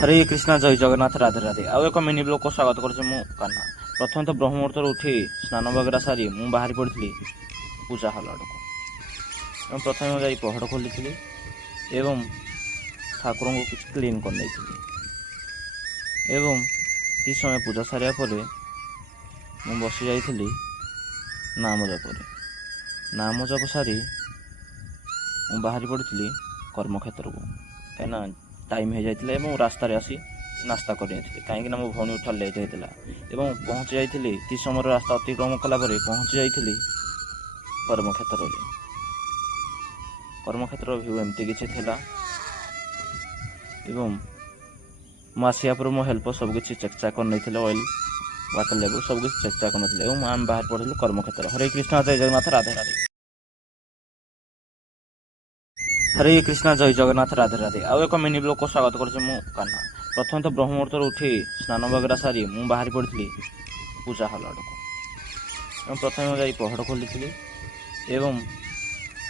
हरे कृष्णा जय जगन्नाथ राधे राधे आउ एक मिनी ब्लॉग को स्वागत कर कान्हा प्रथम तो ब्रह्म मुहूर्त उठी स्नान वगैरह सारी मु बाहरी पड़ी पूजा हल आड़ को प्रथम जा पहड़ खोली एवं ठाकुर को किसी क्लीन कर एवं किस समय पूजा सारिया पर मु बसी जाइली नाम जप नाम जप सारी मु बाहरी पड़ी कर्मक्षेत्र को कहीं टाइम हो जाता है रास्ता आसी नास्ता कर कहीं मो भौणी उठा लेट होता है पहुँची जाइली किस समय रास्ता अतिक्रम कलापर पहुँची जाइली कर्मक्षेत्र कर्मक्षेत्र भ्यू एमती किसी थिला एवं आसिया पर मो हेल्पर सबकि चेक कर नहीं ऑयल वाटर लेवल सबकि चेक कर आम बाहर पढ़लु कर्मक्षेत्र हरे कृष्णा जय जगन्नाथ राधे राधे हरे कृष्णा जय जगन्नाथ राधे राधे आउ एक मिनी ब्लॉग को स्वागत कर कान्हा प्रथम तो ब्रह्म मुहूर्त उठी स्नान वगैरह सारी मु बाहरी पड़ी पूजा हल आड़ को प्रथम जा पहड़ खोली एवं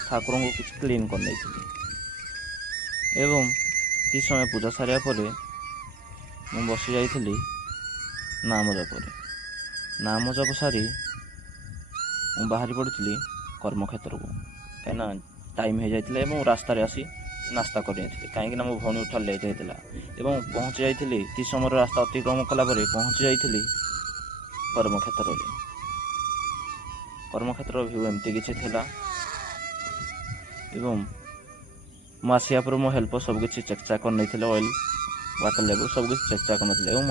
ठाकुर को किसी क्लीन कर एवं किस समय पूजा सारिया पर मु बसी जाइली नाम जप सारी मु बाहरी पड़ी कर्मक्षेत्र को कहीं टाइम हो जाता है रास्ता आसी नास्ता कर कहीं मो भौणी उठा लेट होता है पहुँची जाइली किस समय रास्ता अतिक्रम कलापर पहुँची जाइली कर्मक्षेत्र कर्मक्षेत्र भ्यू एमती किसी थिला आसिया पर मो हेल्पर सबकि चेक कर नहीं ऑयल वाटर लेवल सबकि चेक कर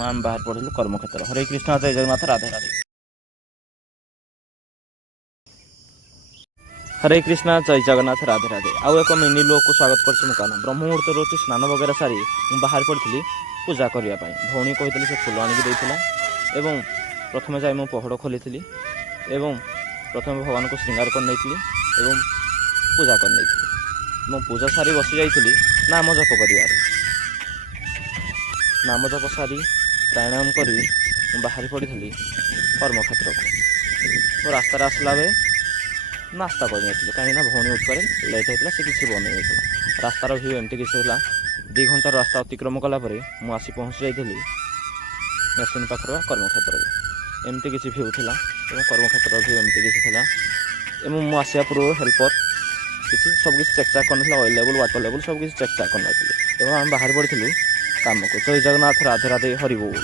आम बाहर पढ़लु कर्मक्षेत्र हरे कृष्णा जय जगन्नाथ राधे राधे हरे कृष्णा जय जगन्नाथ राधे राधे आउ एक मिनी ब्लॉग को स्वागत कर ब्रह्म मुहूर्त रोच स्नान वगैरह सारी मु बाहर पड़ी पूजा करने भौणी कही से फूल आनिक प्रथम जाए मु पहड़ खोली प्रथम भगवान को श्रृंगार कर पूजा कर पूजा सारी बसी जाइली नाम जप कर नाम जप सारी प्राणायाम कर बाहरी पड़ी कर्मक्षेत्र को रास्ता आसला बेले नास्ता कर कहीं भौणी उठ पर लेट होता से किसी बन रास्तार भ्यू एमती किसी 2 घंटार रास्ता अतिक्रम कलापर मुझे पहुँची जाइली मेसीन पाखर कर्मक्षेत्र एमती किसी भ्यू था कर्मक्षेत्र भ्यू एमती किसी था मुझे पूर्व हेल्पर किसी सबकि चेक कर ऑयल लेवल वाटर लेवल सबकि चेक कर आम बाहर पड़ी काम को जय जगन्नाथ राधे राधे हरि बोल।